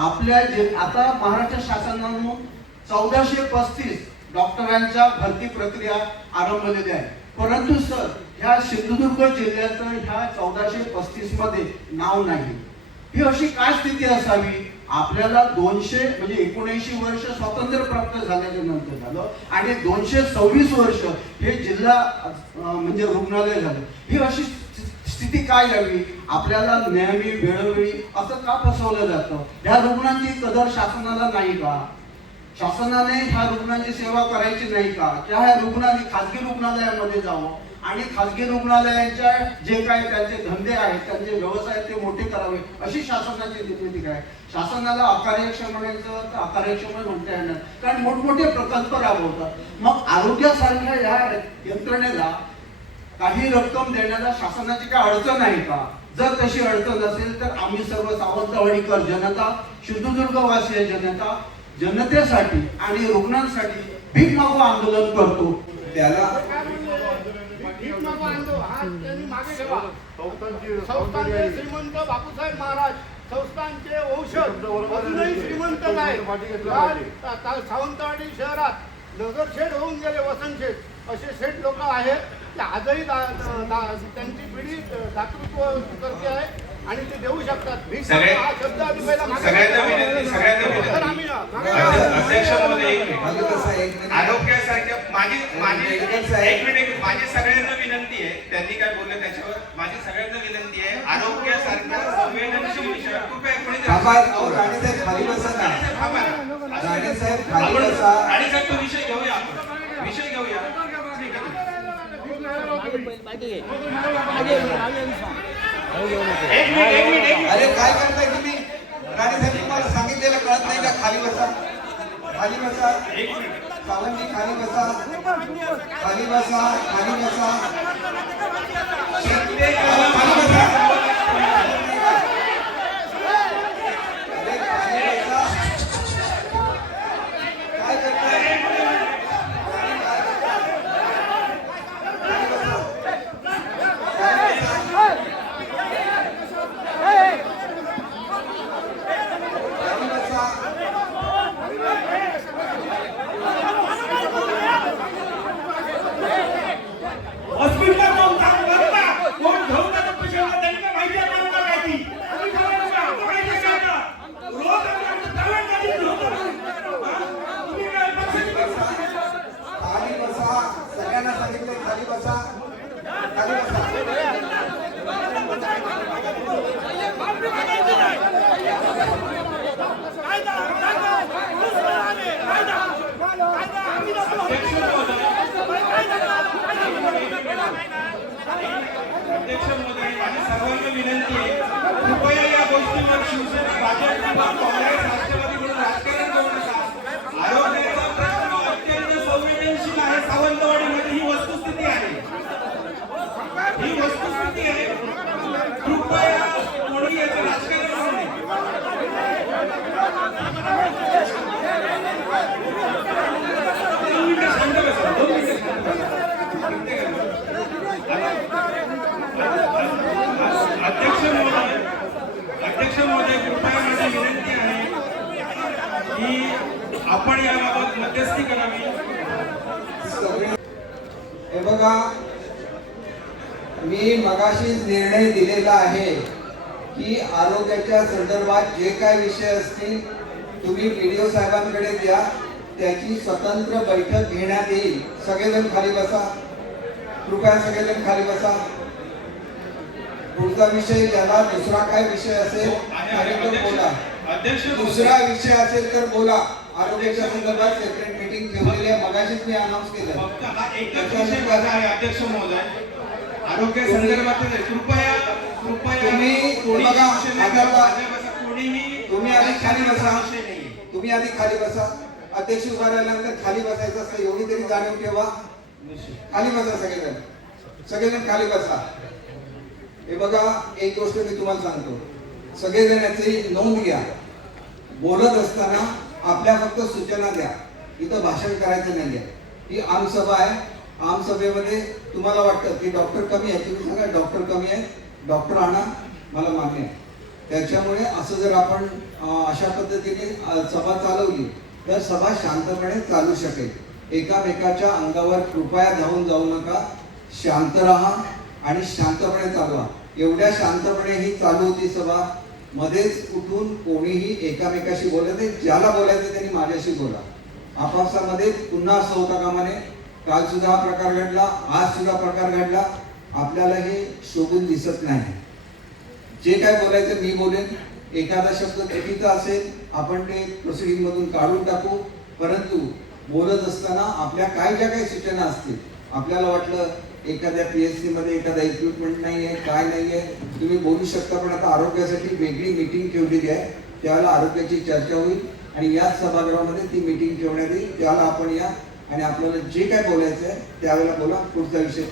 आपल्या आता महाराष्ट्र शासनाने 1435 डॉक्टरांच्या भरती प्रक्रिया आरंभलेली आहे, परंतु सर ह्या सिंधुदुर्ग जिल्ह्याचं ह्या 1435 मध्ये नाव नाही। ही अशी काय स्थिती असावी? आपल्याला 200 म्हणजे 79 वर्ष स्वातंत्र्य प्राप्त झाल्याच्या नंतर झालं आणि 226 वर्ष हे जिल्हा म्हणजे रुग्णालय झालं। ही अशी स्थिती काय यावी? आपल्याला नेहमी वेळोवेळी असं का फसवलं जातं? ह्या रुग्णांची कदर शासनाला नाही का? शासनाने ह्या रुग्णांची सेवा करायची नाही का? ह्या रुग्णांनी खाजगी रुग्णालयामध्ये जावं आणि खाजगी रुग्णालयांच्या जे काय त्यांचे धंदे आहेत, त्यांचे व्यवसाय ते मोठे करावे अशी शासनाची नीती आहे। शासनाला अकार्यक्षम म्हणायचं तर अकार्यक्षम म्हणता येणार, कारण मोठमोठे प्रकल्प राबवतात। मग आरोग्यासारख्या या यंत्रणेला काही रक्कम देण्याला शासनाची काय अडचण आहे का? जर तशी अडचण असेल तर आम्ही सर्व सावंतवाडीकर जनता, सिंधुदुर्गवासीय जनता जनतेसाठी आणि रुग्णांसाठी भीक मागू आंदोलन करतो। त्याला संस्थानचे श्रीमंत बापूसाहेब महाराज संस्थानचे औषध अजूनही श्रीमंत नाही। सावंतवाडी शहरात नगरशेठ होऊन गेले वसंत शेठ असे शेठ लोक आहेत ते आजही त्यांची पिढी दातृत्व करते आहे आणि ते देऊ शकतात। सगळ्यांना आरोग्यासारख्या माझी सगळ्यांना विनंती आहे, त्यांनी काय बोलले त्याच्यावर माझी सगळ्यांना विनंती आहे, आरोग्यासारख्या संवेदनशील विषयावर तो विषय घेऊया, आपण विषय घेऊया। अरे काय करताय तुम्ही? राणे साहेब तुम्हाला सांगितलेलं कळत नाही का? खाली बसा, खाली बसा, सावंतजी खाली बसा, खाली बसा, खाली बसा, खाली बसा। काय करताय? सगळ्यांना सांगितले खाली बसा, खाली बसा। अध्यक्ष महोदय, माझी सर्वांना विनंती आहे, कृपया या गोष्टीवर शिवसेना, भाजप किंवा काँग्रेस, राष्ट्रवादी म्हणून राजकारण करू नका। आरोग्याचा प्रश्न अत्यंत संवेदनशील आहे। सावंतवाडीमध्ये ही वस्तुस्थिती आहे, ही वस्तुस्थिती आहे। कृपया कोणी याचं राजकारण करू नये। अध्यक्ष महोदय, कृपया माझी विनंती आहे की आपण याबाबत मध्यस्थी करावी। हे बघा, मी मगाशीच निर्णय दिलेला आहे की आरोग्याच्या संदर्भात जे काय विषय असतील तुम्ही PDO साहेबांकडे द्या, त्याची स्वतंत्र बैठक घेण्यात येईल। सगळेजण खाली बसा, कृपया सगळेजण खाली बसा। पुढचा विषय ज्याला दुसरा काय विषय असेल तर बोला, दुसरा विषय असेल तर बोला। आरोग्याच्या संदर्भात सेपरेट मीटिंग ठेवलेली आहे, मगाशीच मी अनाउन्स केलं। फक्त हा एकच विषय माझा आहे अध्यक्ष महोदय, आरोग्य संदर्भात कृपया तुम्ही बघा, तुम्ही आधी खाली बसा, तुम्ही आधी खाली बसा। अध्यक्ष उभा राहिल्यानंतर खाली बसायचं असतं, एवढी तरी जाणीव ठेवा। खाली बसा सगळेजण, सगळेजण खाली बसा। हे बघा, एक गोष्ट मी तुम्हाला सांगतो, सगळेजण याची नोंद घ्या। बोलत असताना आपल्या फक्त सूचना द्या, इथं भाषण करायचं नाहीये। ही आमसभा आहे, आमसभेमध्ये तुम्हाला वाटतं की डॉक्टर कमी आहे, तुम्ही सांगा डॉक्टर कमी आहे, डॉक्टर आणा, मला मान्य आहे। त्याच्यामुळे असं जर आपण अशा पद्धतीने सभा चालवली तर सभा शांतपणे चालू शकेल. एकामेकाच्या अंगावर कृपया धावून जाऊ नका, शांत राहा आणि शांतपणे चालवा. एवढ्या शांतपणे ही चालू होती सभा. मध्येच उठून कोणीही एकामेकाशी बोलत नाही. ज्याला बोलायचं त्यांनी माझ्याशी बोला. आपापसामध्ये पुन्हा असं होता कामा नये. काल सुद्धा हा प्रकार घडला, आज सुद्धा प्रकार घडला. आपल्याला हे शोभून दिसत नाही. जे काय बोलायचं मी बोलेन. एखादा शब्द चुकीचा असेल आपण ते प्रोसिडिंग मधून काढून टाकू. परंतु बोलत असताना आपल्या काय ज्या काही सूचना असतील, आपल्याला वाटलं एखाद्या PSC मध्ये एखादा इक्विपमेंट नाहीये, काय नाहीये, तुम्ही बोलू शकता. पण आता आरोग्यासाठी वेगळी मीटिंग ठेवलेली आहे. त्यावेळेला आरोग्याची चर्चा होईल आणि याच सभागृहामध्ये ती मीटिंग ठेवण्यात येईल. त्याला आपण या आणि आपल्याला जे काय बोलायचं आहे त्यावेळेला बोला. पुढचा विषय